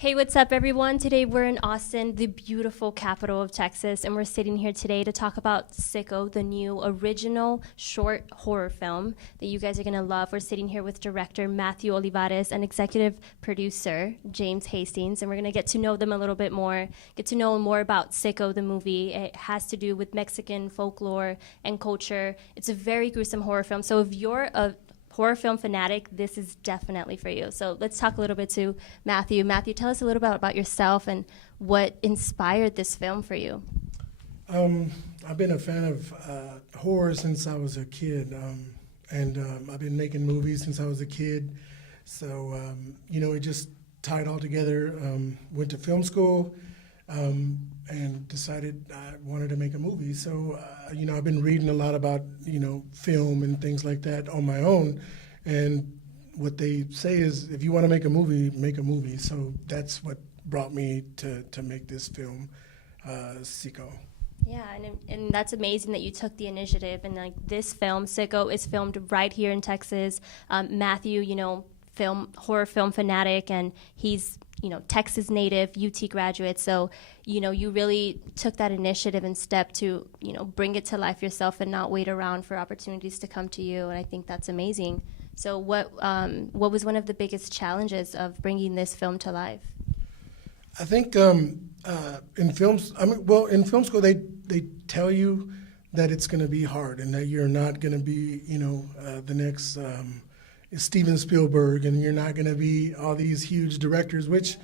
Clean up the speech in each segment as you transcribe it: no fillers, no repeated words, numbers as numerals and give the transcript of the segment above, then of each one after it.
Hey, what's up, everyone? Today we're in Austin, the beautiful capital of Texas, and we're sitting here today to talk about Siko, the new original short horror film that you guys are going to love. We're sitting here with director Matthew Olivarez and executive producer James Hastings, and we're going to get to know them a little bit more, get to know more about Siko, the movie. It has to do with Mexican folklore and culture. It's a very gruesome horror film, so if you're a horror film fanatic, this is definitely for you. So let's talk a little bit to Matthew. Matthew, tell us a little bit about yourself and what inspired this film for you. I've been a fan of horror since I was a kid, and I've been making movies since I was a kid. So, it just tied all together. Went to film school and decided I wanted to make a movie. So, I've been reading a lot about, film and things like that on my own. And what they say is, if you want to make a movie, make a movie. So that's what brought me to make this film, Siko. Yeah, and that's amazing that you took the initiative. And like this film, Siko, is filmed right here in Texas. Matthew, horror film fanatic, and he's Texas native, UT graduate. So you really took that initiative and step to bring it to life yourself and not wait around for opportunities to come to you. And I think that's amazing. So what was one of the biggest challenges of bringing this film to life? I think in films, in film school they tell you that it's going to be hard and that you're not going to be the next Steven Spielberg, and you're not going to be all these huge directors, which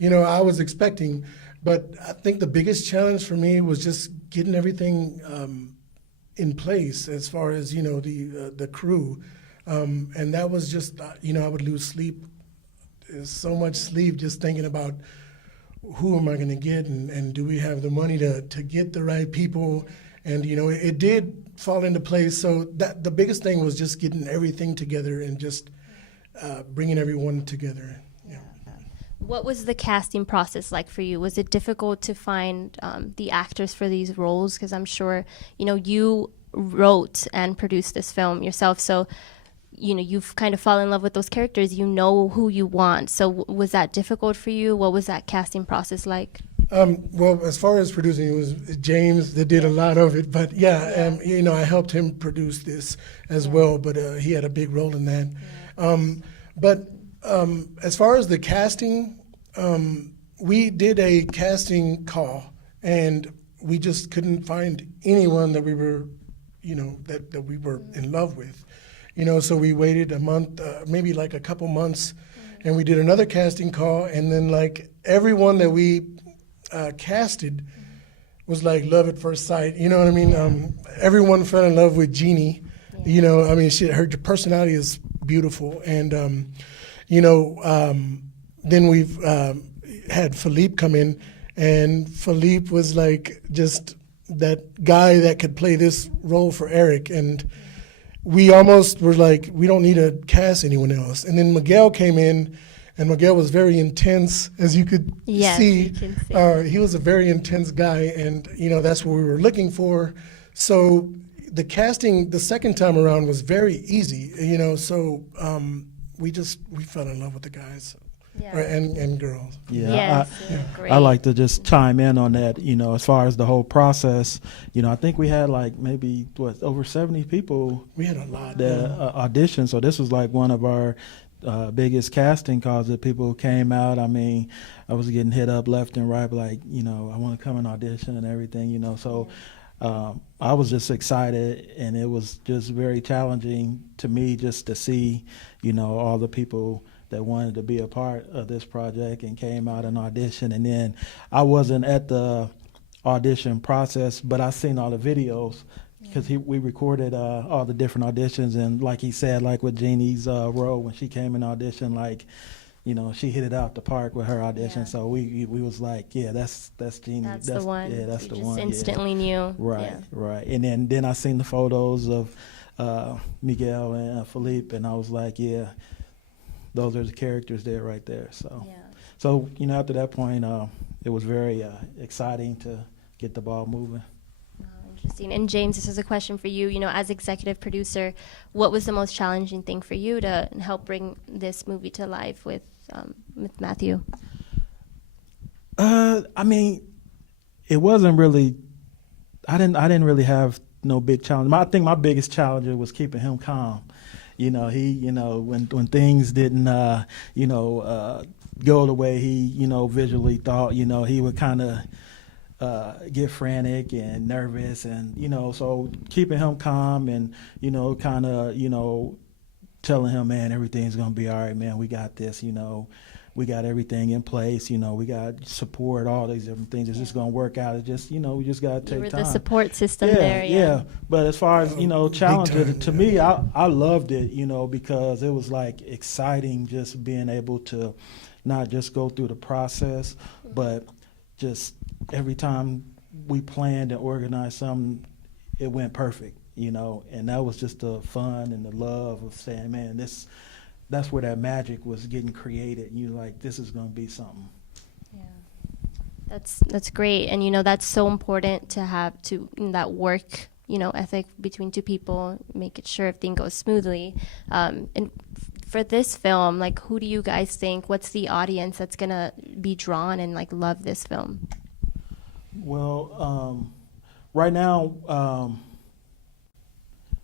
I was expecting. But I think the biggest challenge for me was just getting everything in place as far as the crew, and that was just I would lose sleep, so much sleep just thinking about who am I going to get, and do we have the money to get the right people. And it did fall into place. So that the biggest thing was just getting everything together and just bringing everyone together. Yeah. What was the casting process like for you? Was it difficult to find the actors for these roles? Because I'm sure you wrote and produced this film yourself, so you've kind of fallen in love with those characters. You know who you want. So was that difficult for you? What was that casting process like? Well, as far as producing, it was James that did a lot of it. But I helped him produce this as well. But he had a big role in that. But as far as the casting, we did a casting call, and we just couldn't find anyone that we were, that we were in love with. So we waited a month, maybe like a couple months, and we did another casting call, and then like everyone that we casted was like love at first sight. You know what I mean? Everyone fell in love with Jeannie. Yeah. Her personality is beautiful, and then we've had Philippe come in, and Philippe was like just that guy that could play this role for Eric, and we almost were like, we don't need to cast anyone else. And then Miguel came in, and Miguel was very intense, as you could see. He was a very intense guy, and that's what we were looking for. So the casting the second time around was very easy, so we fell in love with the guys. Yeah. And girls. Yeah, yes, I like to just chime in on that. As far as the whole process, I think we had like maybe over 70 people. We had a lot that auditioned. So this was like one of our biggest casting calls that people came out. I mean, I was getting hit up left and right, like I want to come and audition and everything. So I was just excited, and it was just very challenging to me just to see all the people that wanted to be a part of this project and came out and auditioned. And then I wasn't at the audition process, but I seen all the videos because we recorded all the different auditions. And like he said, like with Jeannie's role, when she came and auditioned, like, she hit it out the park with her audition. Yeah. So we was like, that's Jeannie. That's the one. Yeah, that's the one. Just instantly knew. Right, right. And then I seen the photos of Miguel and Philippe, and I was like, those are the characters there right there. So, after that point, it was very exciting to get the ball moving. Oh, interesting. And James, this is a question for you. As executive producer, what was the most challenging thing for you to help bring this movie to life with Matthew? I mean, it wasn't really. I didn't really have no big challenge. I think my biggest challenge was keeping him calm. When things didn't, go the way he, visually thought, he would kind of get frantic and nervous, and so keeping him calm and kind of telling him, man, everything's gonna be all right, man. We got this, we got everything in place, we got support, all these different things. It's just gonna work out. It's just, we just gotta take You were time. the support system there. Yeah. But as far as challenges, to me, yeah. I loved it, because it was like exciting just being able to not just go through the process, but just every time we planned and organized something, it went perfect, and that was just the fun and the love of saying, man, that's where that magic was getting created. And you're like, this is going to be something. Yeah. That's great, and that's so important to have that work ethic between two people, making sure everything goes smoothly. And for this film, like, who do you guys think? What's the audience that's gonna be drawn and like love this film? Well, right now,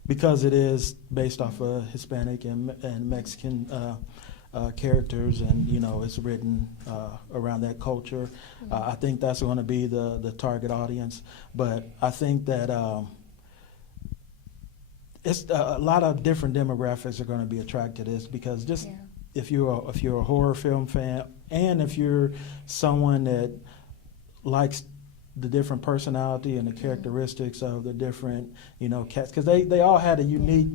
because it is based off of Hispanic and Mexican characters, and it's written around that culture, I think that's going to be the target audience. But I think that it's a lot of different demographics are going to be attracted to this, because just if you're a horror film fan, and if you're someone that likes the different personality and the characteristics of the different, cats, because they all had a unique,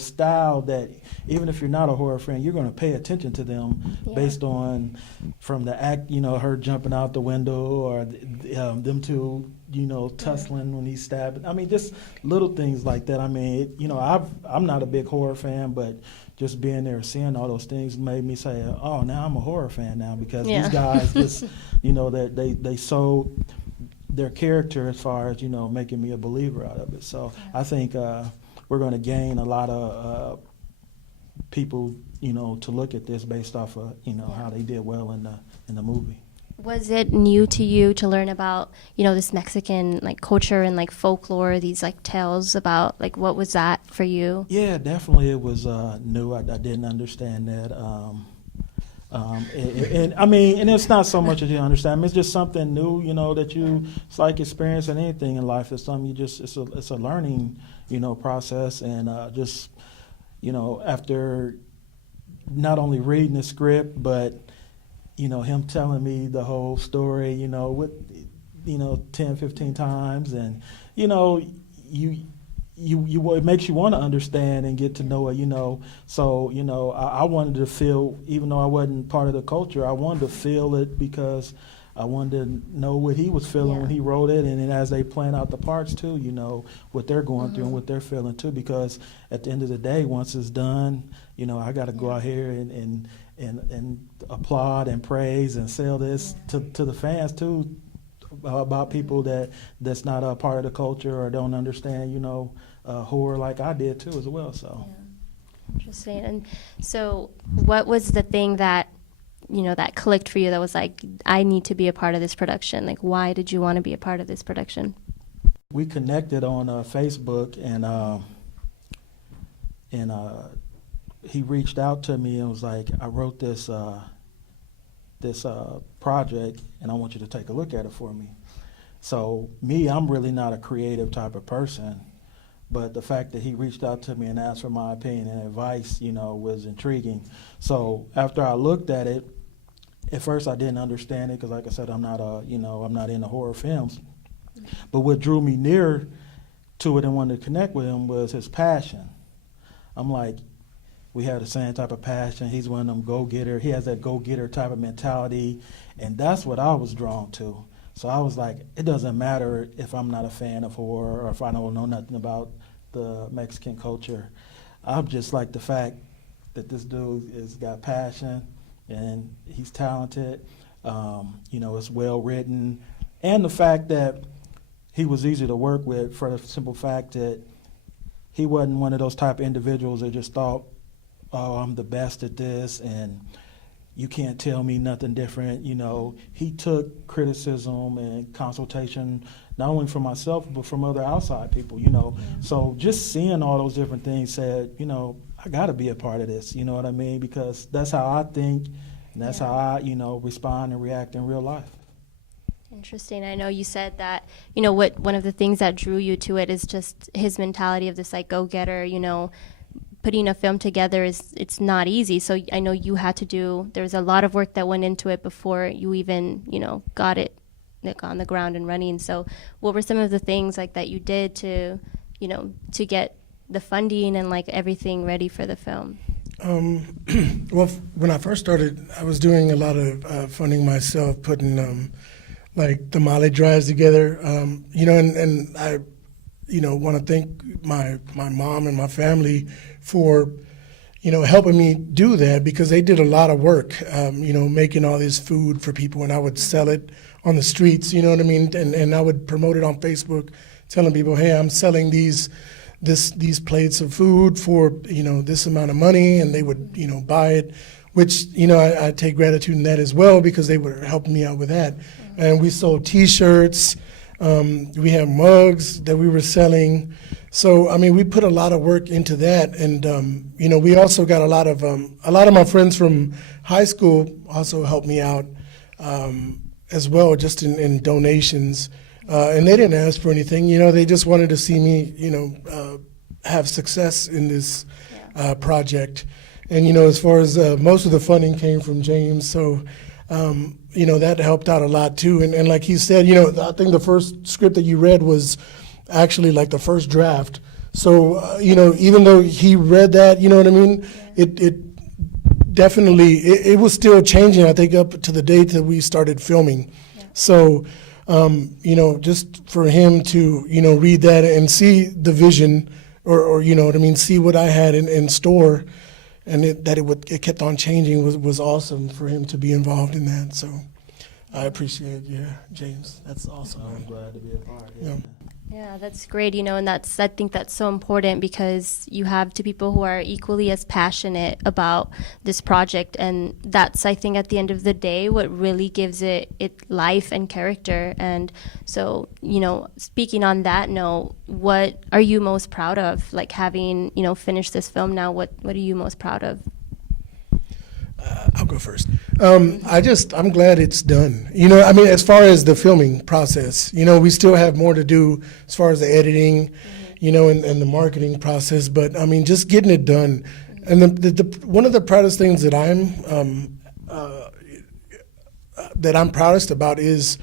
style that even if you're not a horror fan, you're going to pay attention to them based on from the act, her jumping out the window, or them two, tussling when he's stabbing. I mean, just little things like that. I mean, I'm not a big horror fan, but just being there, seeing all those things made me say, oh, now I'm a horror fan now, because these guys just, that they sold their character as far as making me a believer out of it. So I think we're going to gain a lot of people to look at this based off of how they did well in the movie. Was it new to you to learn about this Mexican like culture and like folklore, these like tales about, like, what was that for you? Yeah, definitely it was new. I didn't understand that. And I mean, and it's not so much that you understand. I mean, it's just something new, that it's like experiencing anything in life. It's something it's a learning, process. And just, after not only reading the script, but, him telling me the whole story, with, 10, 15 times. And, it makes you want to understand and get to know it, So, I wanted to feel, even though I wasn't part of the culture, I wanted to feel it, because I wanted to know what he was feeling when he wrote it, and then as they plan out the parts too, what they're going through and what they're feeling too. Because at the end of the day, once it's done, I got to go out here and applaud and praise and sell this to the fans too, about people that's not a part of the culture or don't understand, horror like I did too as well. So Interesting. And so, what was the thing that that clicked for you, that was like, I need to be a part of this production? Like, why did you want to be a part of this production? we connected on Facebook, and he reached out to me and was like, I wrote this project, and I want you to take a look at it for me. So me, I'm really not a creative type of person, but the fact that he reached out to me and asked for my opinion and advice, was intriguing. So after I looked at it, at first I didn't understand it, because like I said, I'm not into horror films. But what drew me near to it and wanted to connect with him was his passion. I'm like, we have the same type of passion. He's one of them go-getter. He has that go-getter type of mentality, and that's what I was drawn to. So I was like, it doesn't matter if I'm not a fan of horror or if I don't know nothing about the Mexican culture. I just like the fact that this dude has got passion and he's talented. It's well written, and the fact that he was easy to work with, for the simple fact that he wasn't one of those type of individuals that just thought, oh, I'm the best at this, and you can't tell me nothing different. He took criticism and consultation not only from myself but from other outside people. So just seeing all those different things said, I got to be a part of this. You know what I mean? Because that's how I think, and that's how I, respond and react in real life. Interesting. I know you said that, one of the things that drew you to it is just his mentality of this like go-getter, putting a film together it's not easy. So I know you had to there's a lot of work that went into it before you even, got it like on the ground and running. So what were some of the things like that you did to, to get the funding and like everything ready for the film? Well, when I first started, I was doing a lot of funding myself, putting like the mileage drives together, and I, want to thank my mom and my family for, helping me do that, because they did a lot of work, making all this food for people, and I would sell it on the streets, you know what I mean? And I would promote it on Facebook, telling people, hey, I'm selling these plates of food for, this amount of money, and they would, buy it, which, I take gratitude in that as well, because they were helping me out with that. And we sold T-shirts, we have mugs that we were selling. So, we put a lot of work into that, and, we also got a lot of my friends from high school also helped me out as well, just in donations. And they didn't ask for anything, they just wanted to see me, have success in this project. And, as far as most of the funding came from James, so, that helped out a lot too. And like he said, I think the first script that you read was actually like the first draft. So, even though he read that, you know what I mean? Yeah. It definitely, it was still changing, I think, up to the date that we started filming. Yeah. So, just for him to, read that and see the vision or see what I had in store, and it kept on changing was awesome for him to be involved in that. So I appreciate James. That's awesome. I'm glad to be a part. Yeah. Yeah, that's great, and I think that's so important, because you have two people who are equally as passionate about this project, and that's, I think, at the end of the day, what really gives it life and character. And so, speaking on that note, what are you most proud of, like having, finished this film now? What are you most proud of? I'll go first. I'm glad it's done. As far as the filming process, we still have more to do as far as the editing, and the marketing process. But just getting it done. And the one of the proudest things that I'm proudest about is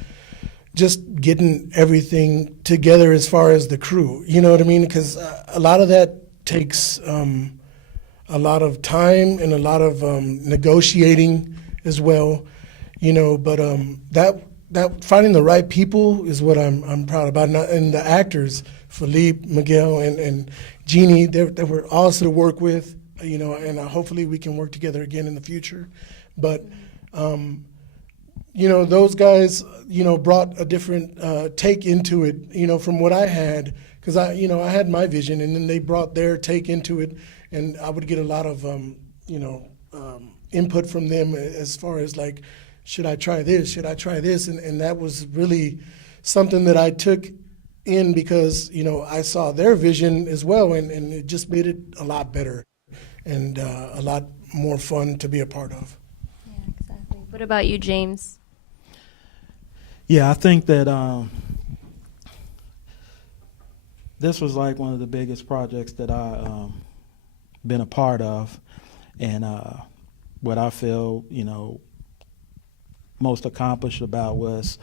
just getting everything together as far as the crew. You know what I mean? Because a lot of that takes a lot of time and a lot of negotiating as well, but that finding the right people is what I'm proud about. And the actors, Philippe, Miguel, and Jeannie, they were awesome to work with, and hopefully we can work together again in the future. But, those guys, brought a different take into it, from what I had, because I had my vision, and then they brought their take into it. And I would get a lot of, input from them as far as like, should I try this? Should I try this? And that was really something that I took in, because, I saw their vision as well, and it just made it a lot better and a lot more fun to be a part of. Yeah, exactly. What about you, James? Yeah, I think that this was like one of the biggest projects that I been a part of, and what I feel most accomplished about was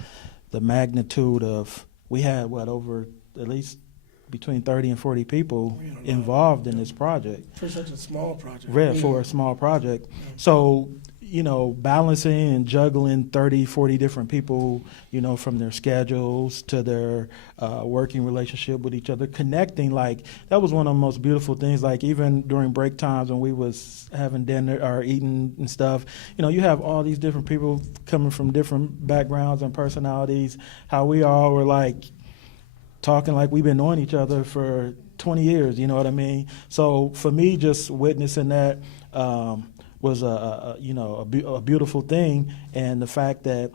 the magnitude of, we had over at least between 30 and 40 people involved in this project. For such a small project. For a small project. So, balancing and juggling 30, 40 different people, from their schedules to their working relationship with each other, connecting, like, that was one of the most beautiful things. Like, even during break times when we was having dinner or eating and stuff, you have all these different people coming from different backgrounds and personalities, how we all were, like, talking like we've been knowing each other for 20 years, you know what I mean? So for me, just witnessing that, was a beautiful thing, and the fact that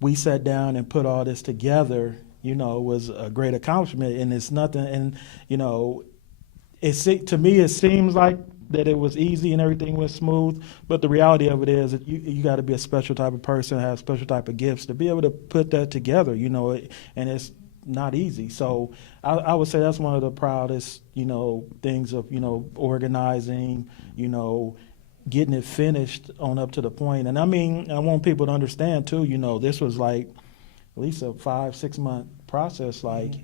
we sat down and put all this together, was a great accomplishment. And it's nothing, and to me it seems like that it was easy and everything was smooth, but the reality of it is that you got to be a special type of person, have special type of gifts to be able to put that together, and it's not easy. So I would say that's one of the proudest, things of, organizing, getting it finished on up to the point. And I mean, I want people to understand too, this was like at least a 5-6 month process, like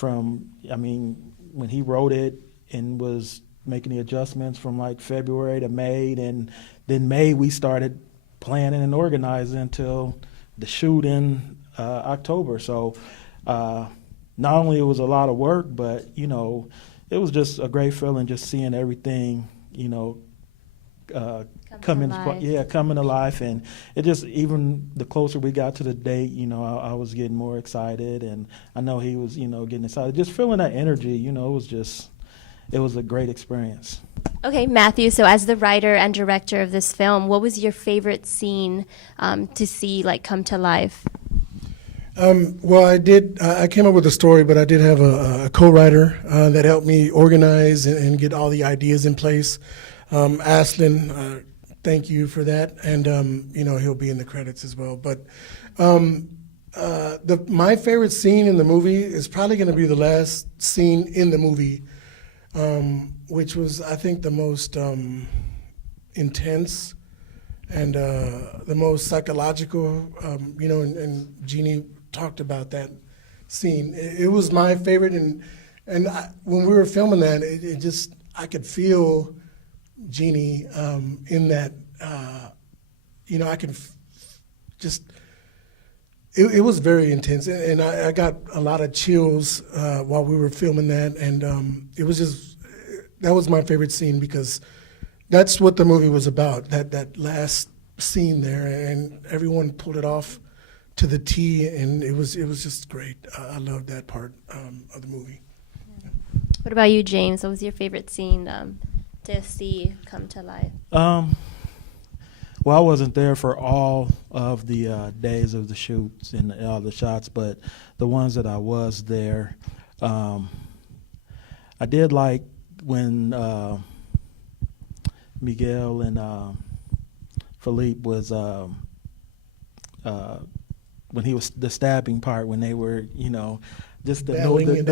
when he wrote it and was making the adjustments from like February to May, and then May we started planning and organizing until the shoot in October. So not only it was a lot of work, but it was just a great feeling just seeing everything coming to life. And it just, even the closer we got to the date, I was getting more excited, and I know he was getting excited, just feeling that energy. It was a great experience. Okay, Matthew, so as the writer and director of this film, what was your favorite scene to see come to life? Well, I came up with a story, but I did have a co-writer that helped me organize and get all the ideas in place. Aslan, thank you for that. And, he'll be in the credits as well. But my favorite scene in the movie is probably going to be the last scene in the movie, which was, I think, the most intense and the most psychological, and Jeannie talked about that scene. It was my favorite, and when we were filming that, it just, I could feel Jeannie in that, I could just, it was very intense, and I got a lot of chills while we were filming that, and it was just, that was my favorite scene because that's what the movie was about, that last scene there, and everyone pulled it off to the T, and it was just great. I loved that part of the movie. Yeah. What about you, James? What was your favorite scene to see come to life? Well, I wasn't there for all of the days of the shoots and all the shots, but the ones that I was there, I did like when Miguel and Philippe was when he was the stabbing part, when they were just the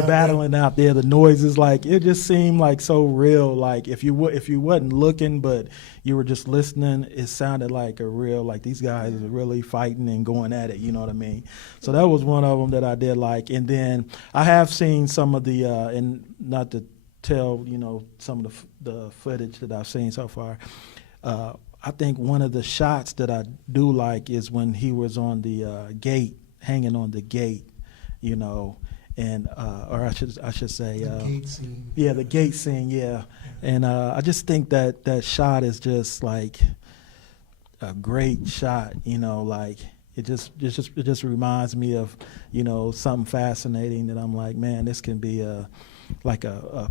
battling out there, the noises, it just seemed like so real. Like if you wasn't looking, but you were just listening, it sounded like a real, like these guys are really fighting and going at it. You know what I mean? So that was one of them that I did like. And then I have seen some of the and not to tell some of the footage that I've seen so far. I think one of the shots that I do like is when he was on the gate, hanging on the gate, and or I should say, the gate scene. Yeah, the gate scene, yeah. And I just think that shot is just like a great shot, it just reminds me of something fascinating that I'm like, man, this can be a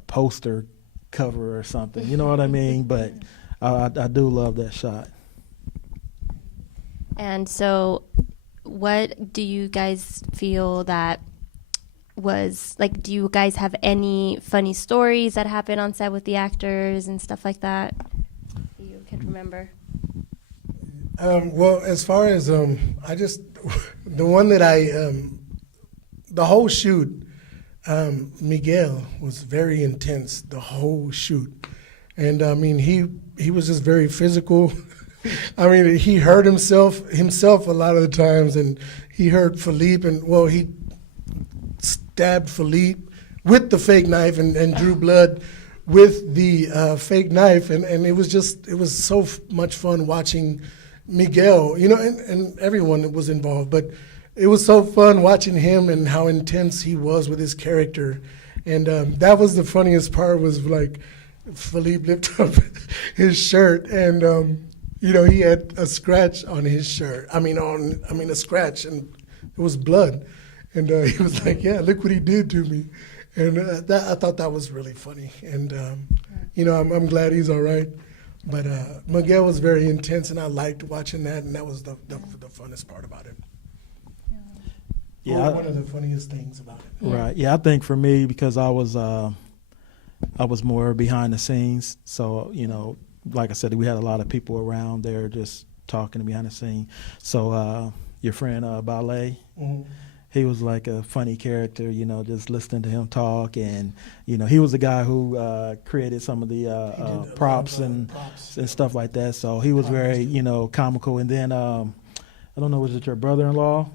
poster cover or something, you know what I mean? But I do love that shot. And so what do you guys feel that was, do you guys have any funny stories that happened on set with the actors and stuff like that you can remember? Well, as far as, the one that the whole shoot, Miguel was very intense, the whole shoot. And he was just very physical. He hurt himself a lot of the times, and he hurt Philippe, and he stabbed Philippe with the fake knife and drew blood with the fake knife, and it was so much fun watching Miguel, and everyone that was involved, but it was so fun watching him and how intense he was with his character, and that was the funniest part, was Philippe lifted up his shirt, and he had a scratch on his shirt. A scratch, and it was blood, and he was like, "Yeah, look what he did to me," and I thought that was really funny, and I'm glad he's all right. But Miguel was very intense, and I liked watching that, and that was the funnest part about it. Yeah, one of the funniest things about it. Right. Yeah, I think for me, because I was more behind the scenes, so like I said, we had a lot of people around there just talking behind the scenes. So your friend Ballet, he was like a funny character, just listening to him talk, and he was the guy who created some of the props and stuff like that. So he was very comical. And then I don't know, was it your brother-in-law?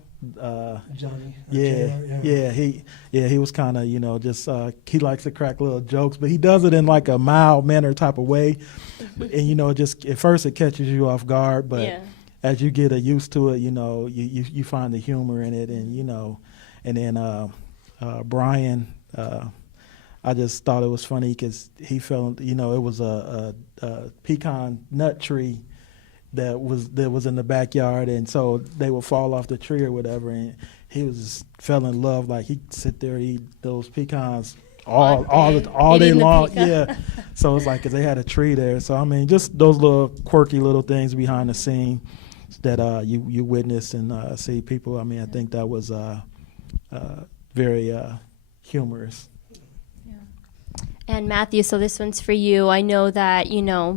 Johnny. He was kind of just he likes to crack little jokes, but he does it in like a mild manner type of way, and just at first it catches you off guard, but as you get used to it, you find the humor in it, and then Brian, I just thought it was funny because he felt it was a pecan nut tree that was in the backyard, and so they would fall off the tree or whatever, and he was just fell in love. Like he'd sit there, eat those pecans all day long. Yeah. So it's like 'cause they had a tree there. So I mean, just those little quirky little things behind the scene that you witness and see people. I mean, I think that was very humorous. And Matthew, so this one's for you. I know that,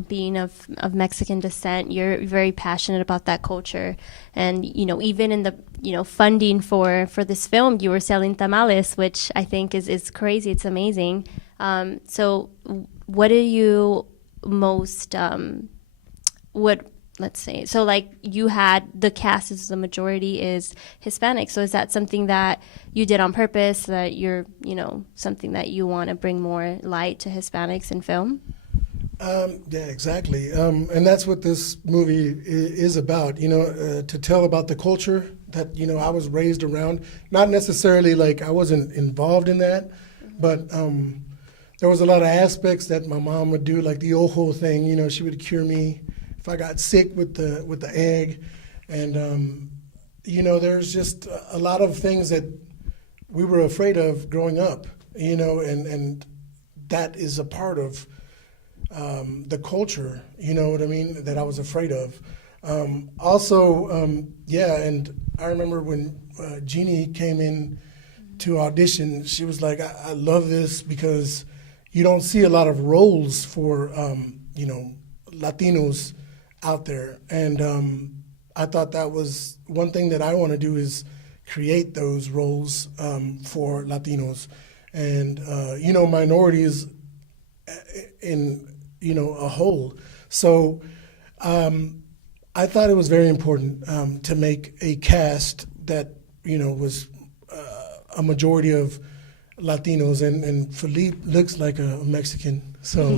being of Mexican descent, you're very passionate about that culture. And, even in the, funding for this film, you were selling tamales, which I think is crazy. It's amazing. So what are you most, let's say, so like you had the cast as the majority is Hispanic. So is that something that you did on purpose, that you're, something that you want to bring more light to Hispanics in film? Yeah, exactly. And that's what this movie is about, to tell about the culture that, I was raised around. Not necessarily like I wasn't involved in that, but there was a lot of aspects that my mom would do, like the ojo thing, she would cure me if I got sick with the egg, and there's just a lot of things that we were afraid of growing up, and that is a part of the culture, what I mean, that I was afraid of. And I remember when Jeannie came in to audition, she was like, I love this because you don't see a lot of roles for Latinos out there, and I thought that was one thing that I want to do, is create those roles for Latinos and minorities in a whole. So I thought it was very important to make a cast that was a majority of Latinos, and Felipe looks like a Mexican, so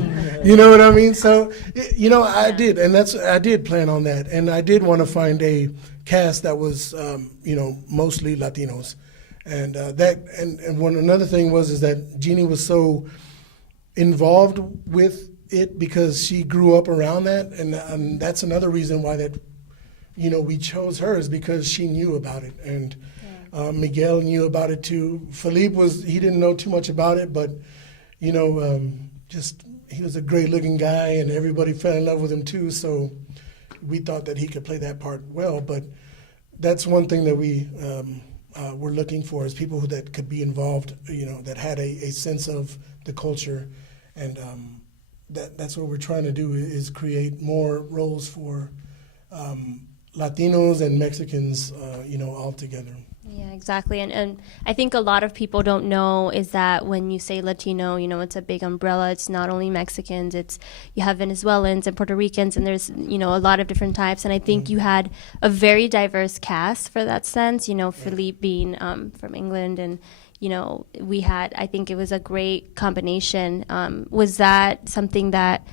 you know what I mean. So I did, and I did plan on that, and I did want to find a cast that was mostly Latinos, and another thing is that Jeannie was so involved with it because she grew up around that, and that's another reason why that we chose her, is because she knew about it, and Miguel knew about it too. Felipe he didn't know too much about it, but just he was a great looking guy, and everybody fell in love with him too, so we thought that he could play that part well. But that's one thing that we were looking for, is people that could be involved, that had a sense of the culture, and that's what we're trying to do, is create more roles for Latinos and Mexicans, all together. Yeah, exactly. And I think a lot of people don't know is that when you say Latino, it's a big umbrella. It's not only Mexicans. You have Venezuelans and Puerto Ricans, and there's, a lot of different types. And I think you had a very diverse cast for that sense, Felipe being from England, and, I think it was a great combination. Was that something that,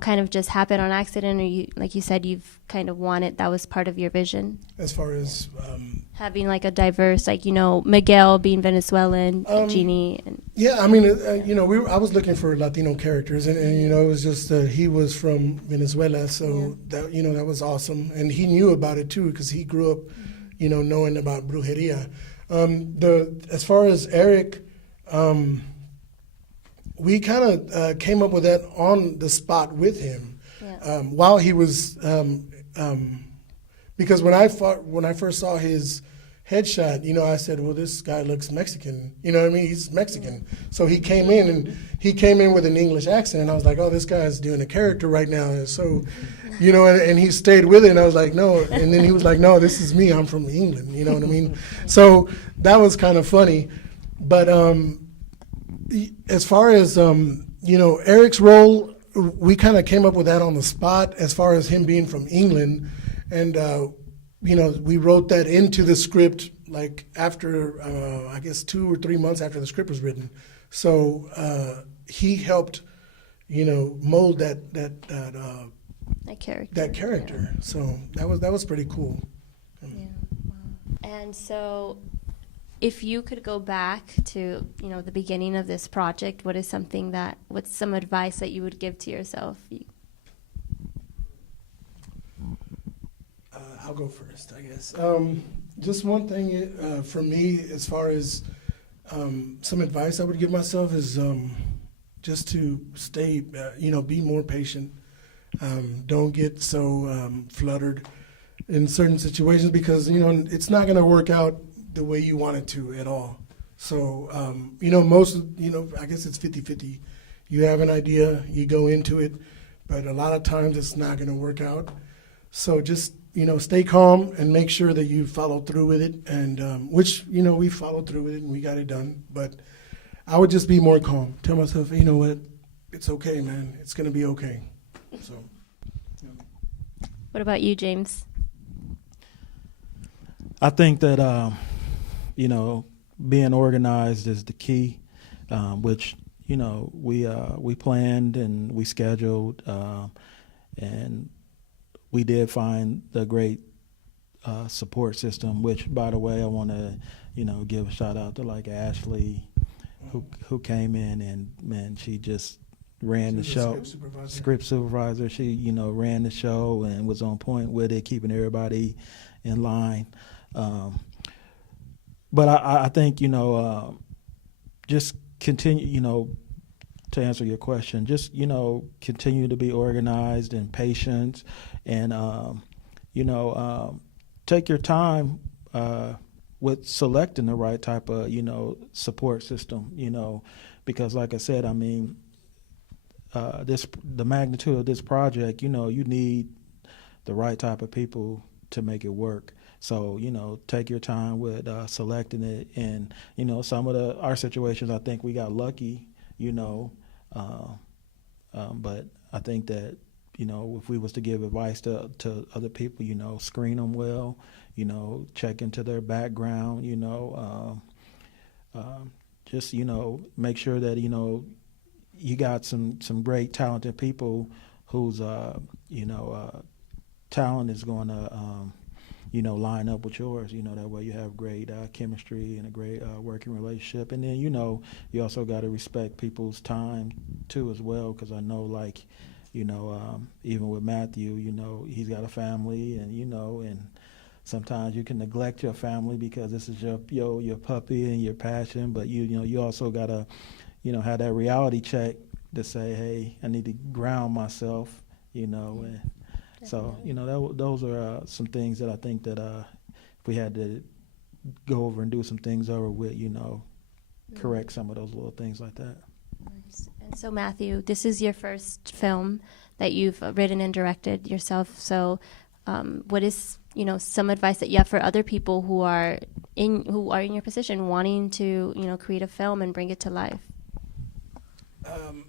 kind of just happened on accident, or like you said, you've kind of wanted, that was part of your vision? As far as having like a diverse, Miguel being Venezuelan, Jeannie. Yeah, I mean, I was looking for Latino characters, and it was just he was from Venezuela, so that that was awesome, and he knew about it too because he grew up, knowing about brujeria. As far as Eric, we kind of came up with that on the spot with him. Yeah. While he was, because when I first saw his headshot, I said, well, this guy looks Mexican. You know what I mean? He's Mexican. So he came in with an English accent, and I was like, oh, this guy's doing a character right now. And so, and he stayed with it, and I was like, no. And then he was like, no, this is me. I'm from England. You know what I mean? So that was kind of funny. But as far as, Eric's role, we kind of came up with that on the spot as far as him being from England. And, we wrote that into the script like after, I guess, 2 or 3 months after the script was written. So he helped, mold that character. That character. Yeah. So that was pretty cool. Yeah. Wow. And so, if you could go back to the beginning of this project, what's some advice that you would give to yourself? I'll go first, I guess. Just one thing for me, as far as some advice I would give myself is just to stay, be more patient. Don't get so fluttered in certain situations because, it's not going to work out the way you want it to at all. So, I guess it's 50-50. You have an idea, you go into it, but a lot of times it's not going to work out. So just, stay calm and make sure that you follow through with it, and which, we followed through with it and we got it done. But I would just be more calm. Tell myself, you know what, it's okay, man. It's going to be okay. So. What about you, James? I think that, being organized is the key, which, we planned and we scheduled, and we did find the great support system, which, by the way, I want to, give a shout out to like Ashley, who came in and, man, she just ran the show. Script supervisor. She, ran the show and was on point with it, keeping everybody in line. But I think, just continue, to answer your question, just, continue to be organized and patient and, take your time with selecting the right type of, support system, because like I said, I mean, the magnitude of this project, you need the right type of people to make it work. So, take your time with selecting it. And, some of our situations, I think we got lucky, but I think that, if we was to give advice to other people, screen them well, check into their background, just, make sure that, you got some great talented people whose, talent is going to, line up with yours, that way you have great chemistry and a great working relationship. And then, you also got to respect people's time too as well, because I know, like, even with Matthew, he's got a family, and, and sometimes you can neglect your family because this is your puppy and your passion, but you also got to, have that reality check to say, hey, I need to ground myself, and so, those are some things that I think that if we had to go over and do some things over with, correct some of those little things like that. Nice. And so, Matthew, this is your first film that you've written and directed yourself. So, what is, some advice that you have for other people who are in your position, wanting to, create a film and bring it to life?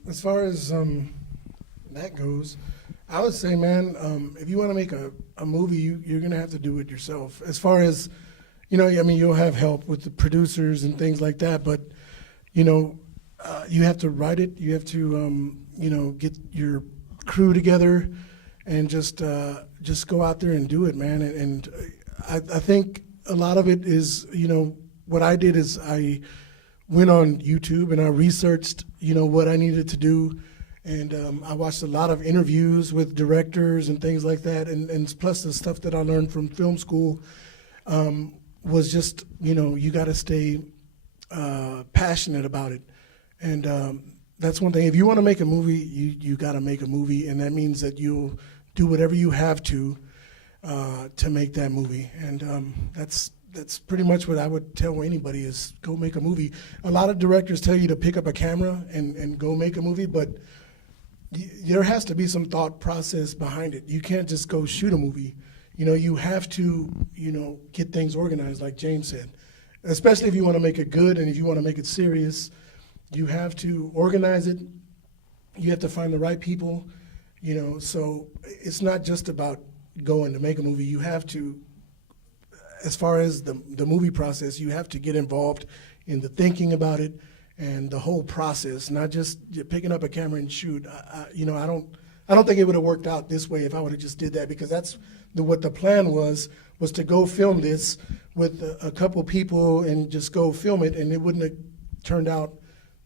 As far as that goes, I would say, man, if you want to make a movie, you're going to have to do it yourself. As far as, you'll have help with the producers and things like that, but, you have to write it. You have to, get your crew together and just go out there and do it, man. And I think a lot of it is, what I did is I went on YouTube and I researched, what I needed to do. And I watched a lot of interviews with directors and things like that. And plus the stuff that I learned from film school was just, you got to stay passionate about it. And that's one thing. If you want to make a movie, you got to make a movie, and that means that you'll do whatever you have to make that movie. And that's pretty much what I would tell anybody is go make a movie. A lot of directors tell you to pick up a camera and go make a movie, but there has to be some thought process behind it. You can't just go shoot a movie. You have to, get things organized, like James said. Especially if you want to make it good and if you want to make it serious, you have to organize it. You have to find the right people, so it's not just about going to make a movie. You have to, as far as the movie process, you have to get involved in the thinking about it and the whole process, not just picking up a camera and shoot. I don't think it would have worked out this way if I would have just did that, because that's what the plan was to go film this with a couple people and just go film it, and it wouldn't have turned out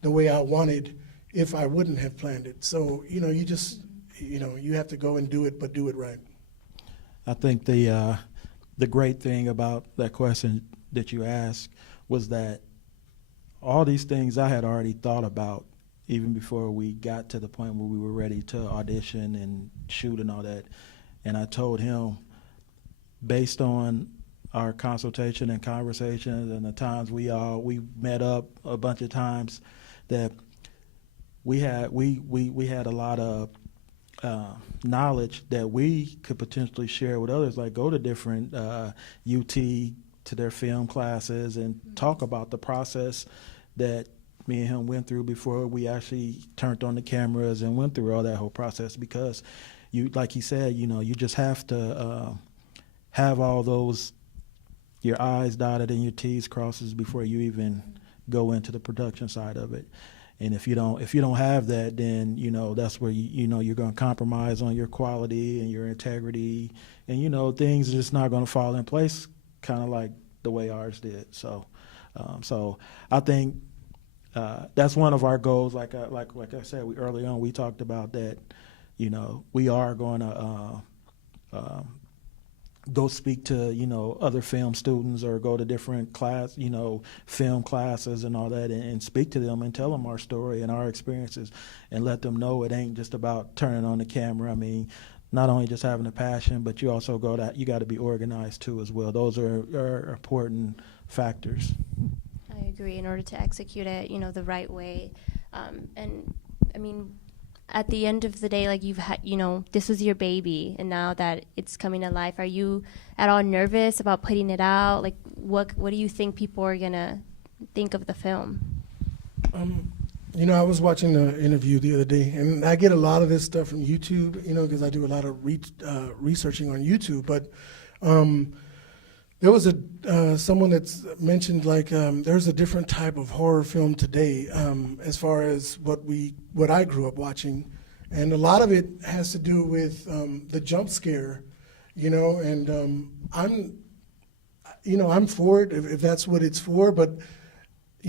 the way I wanted if I wouldn't have planned it. So, you just, you have to go and do it, but do it right. I think the great thing about that question that you asked was that all these things I had already thought about even before we got to the point where we were ready to audition and shoot and all that. And I told him, based on our consultation and conversations and the times we met up a bunch of times, that we had a lot of knowledge that we could potentially share with others, like go to different UT to their film classes and talk about the process that me and him went through before we actually turned on the cameras and went through all that whole process. Because you, like he said, you just have to have all those, your I's dotted and your T's crosses before you even go into the production side of it. And if you don't have that, then that's where you're going to compromise on your quality and your integrity, and things are just not going to fall in place, kind of like the way ours did. So I think that's one of our goals. Like I said, early on we talked about that. We are going to go speak to other film students or go to different film classes and all that, and speak to them and tell them our story and our experiences, and let them know it ain't just about turning on the camera. I mean, not only just having a passion, but you also you got to be organized too as well. Those are important factors. I agree. In order to execute it, the right way, and I mean, at the end of the day, like you've had, this was your baby, and now that it's coming to life, are you at all nervous about putting it out? Like, what do you think people are gonna think of the film? I was watching the interview the other day, and I get a lot of this stuff from YouTube, because I do a lot of researching on YouTube. But there was someone that's mentioned there's a different type of horror film today, as far as what I grew up watching, and a lot of it has to do with the jump scare, and I'm for it if that's what it's for, but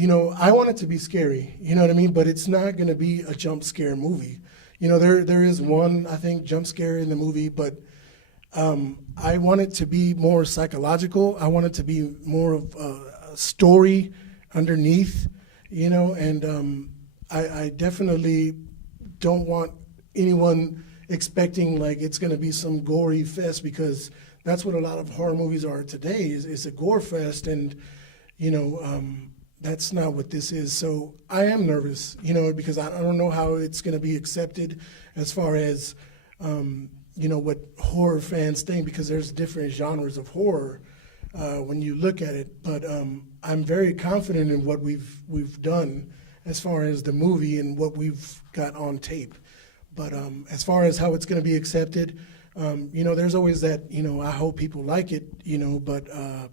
I want it to be scary, you know what I mean? But it's not going to be a jump scare movie. There is one, I think, jump scare in the movie, but I want it to be more psychological. I want it to be more of a story underneath, and I definitely don't want anyone expecting like it's going to be some gory fest, because that's what a lot of horror movies are today, is a gore fest, and that's not what this is. So I am nervous, because I don't know how it's going to be accepted as far as what horror fans think, because there's different genres of horror when you look at it. But I'm very confident in what we've done as far as the movie and what we've got on tape. But as far as how it's going to be accepted, there's always that, I hope people like it, but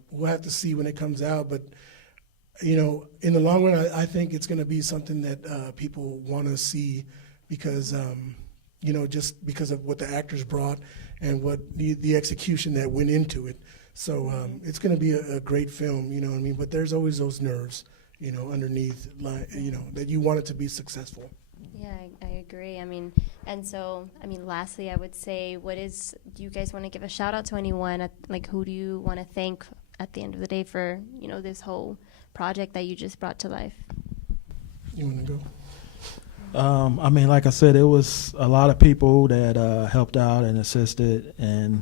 we'll have to see when it comes out. But, in the long run, I think it's going to be something that people want to see, because just because of what the actors brought and what the execution that went into it. So it's going to be a great film, what I mean? But there's always those nerves, underneath, that you want it to be successful. Yeah, I agree. Lastly, I would say, do you guys want to give a shout out to anyone? Who do you want to thank at the end of the day for, this whole project that you just brought to life? You want to go? I mean, like I said, it was a lot of people that helped out and assisted, and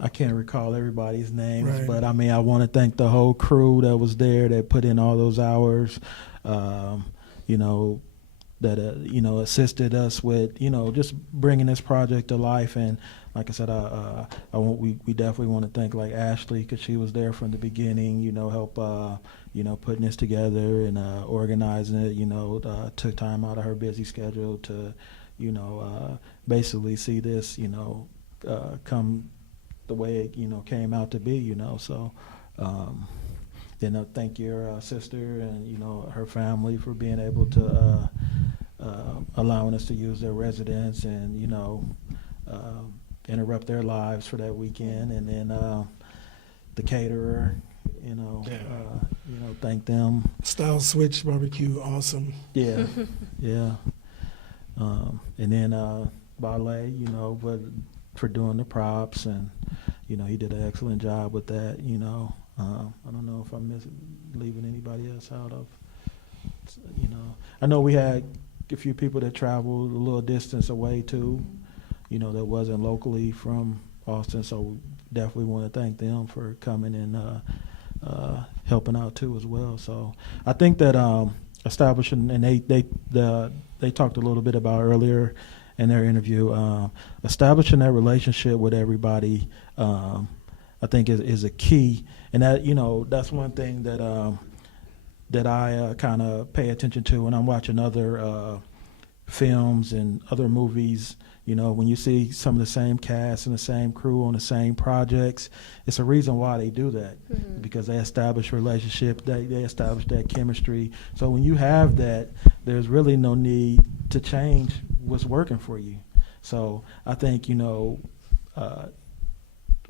I can't recall everybody's names, Right. but I mean, I want to thank the whole crew that was there that put in all those hours, you know, that you know, assisted us with, you know, just bringing this project to life. And like I said, we definitely want to thank like Ashley, because she was there from the beginning, you know, help you know, putting this together and organizing it, you know, took time out of her busy schedule to, you know, basically see this, you know, come the way it, you know, came out to be, you know. So then thank your sister and, you know, her family for being able to allowing us to use their residence and, you know, interrupt their lives for that weekend. And then the caterer, you know, you know, thank them. Style Switch Barbecue, awesome. Yeah, yeah. And then Ballet, you know, but for doing the props, and you know, he did an excellent job with that. You know, I don't know if I'm leaving anybody else out of. You know, I know we had a few people that traveled a little distance away too. You know, that wasn't locally from Austin, so definitely want to thank them for coming and helping out too as well. So I think that establishing, and they talked a little bit about earlier in their interview, establishing that relationship with everybody, I think is a key. And that, you know, that's one thing that that I kind of pay attention to when I'm watching other films and other movies. You know, when you see some of the same cast and the same crew on the same projects, it's a reason why they do that, because they establish relationship, they establish that chemistry. So when you have that, there's really no need to change what's working for you. So I think, you know,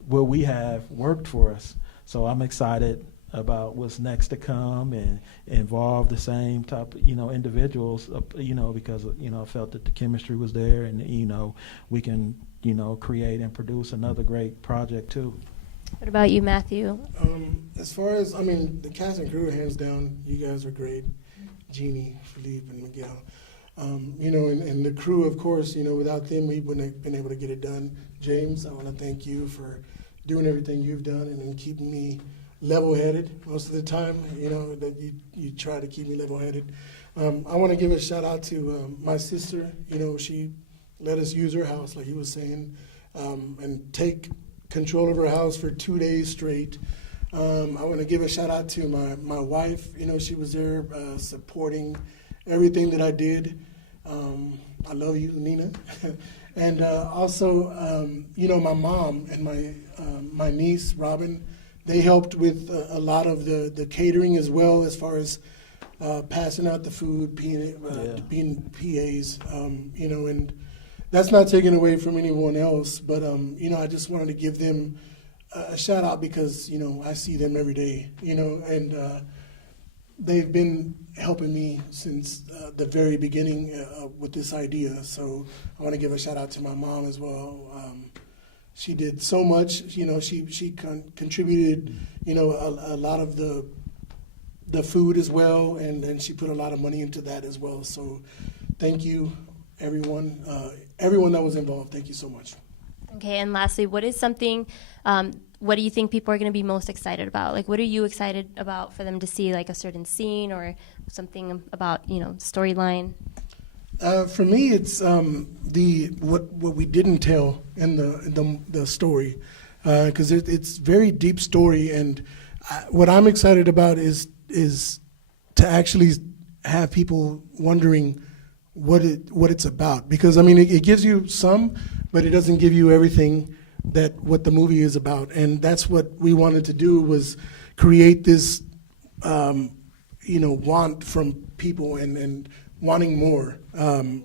what we have worked for us. So I'm excited about what's next to come and involve the same type of, you know, individuals, you know, because, you know, I felt that the chemistry was there, and, you know, we can, you know, create and produce another great project too. What about you, Matthew? As far as, I mean, the cast and crew, hands down, you guys are great. Jeannie, Philippe, and Miguel. You know, and the crew, of course, you know, without them, we wouldn't have been able to get it done. James, I want to thank you for doing everything you've done and keeping me level-headed most of the time. You know, that you try to keep me level-headed. I want to give a shout out to my sister. You know, she let us use her house, like he was saying, and take control of her house for 2 days straight. I want to give a shout out to my wife. You know, she was there supporting everything that I did. I love you, Nina. And also, you know, my mom and my niece, Robin, they helped with a lot of the catering as well, as far as passing out the food, being PAs, you know, and that's not taken away from anyone else, but, you know, I just wanted to give them a shout out because, you know, I see them every day, you know, and they've been helping me since the very beginning with this idea. So I want to give a shout out to my mom as well. She did so much, you know, she contributed, you know, a lot of the food as well, and she put a lot of money into that as well. So thank you, everyone that was involved. Thank you so much. Okay, and lastly, what is something, what do you think people are going to be most excited about? Like, what are you excited about for them to see, like a certain scene or something about, you know, storyline? For me, it's what we didn't tell in the story, because it's very deep story, and what I'm excited about is to actually have people wondering what it's about, because I mean it gives you some, but it doesn't give you everything that what the movie is about, and that's what we wanted to do, was create this you know, want from people and wanting more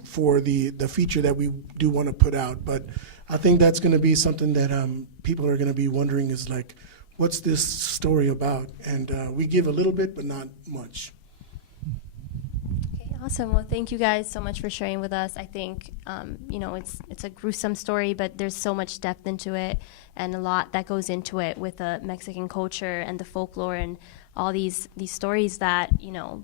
for the feature that we do want to put out. But I think that's going to be something that people are going to be wondering, is like, what's this story about? And we give a little bit, but not much. Okay, awesome. Well, thank you guys so much for sharing with us. I think, you know, it's a gruesome story, but there's so much depth into it and a lot that goes into it with the Mexican culture and the folklore and all these stories that, you know,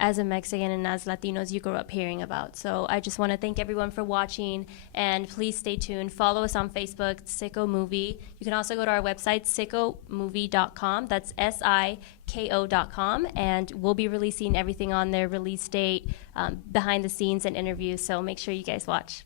as a Mexican and as Latinos you grew up hearing about. So I just want to thank everyone for watching, and please stay tuned. Follow us on Facebook, Siko Movie. You can also go to our website, sikomovie.com. That's SIKO.com, and we'll be releasing everything on their release date, behind the scenes and interviews. So make sure you guys watch.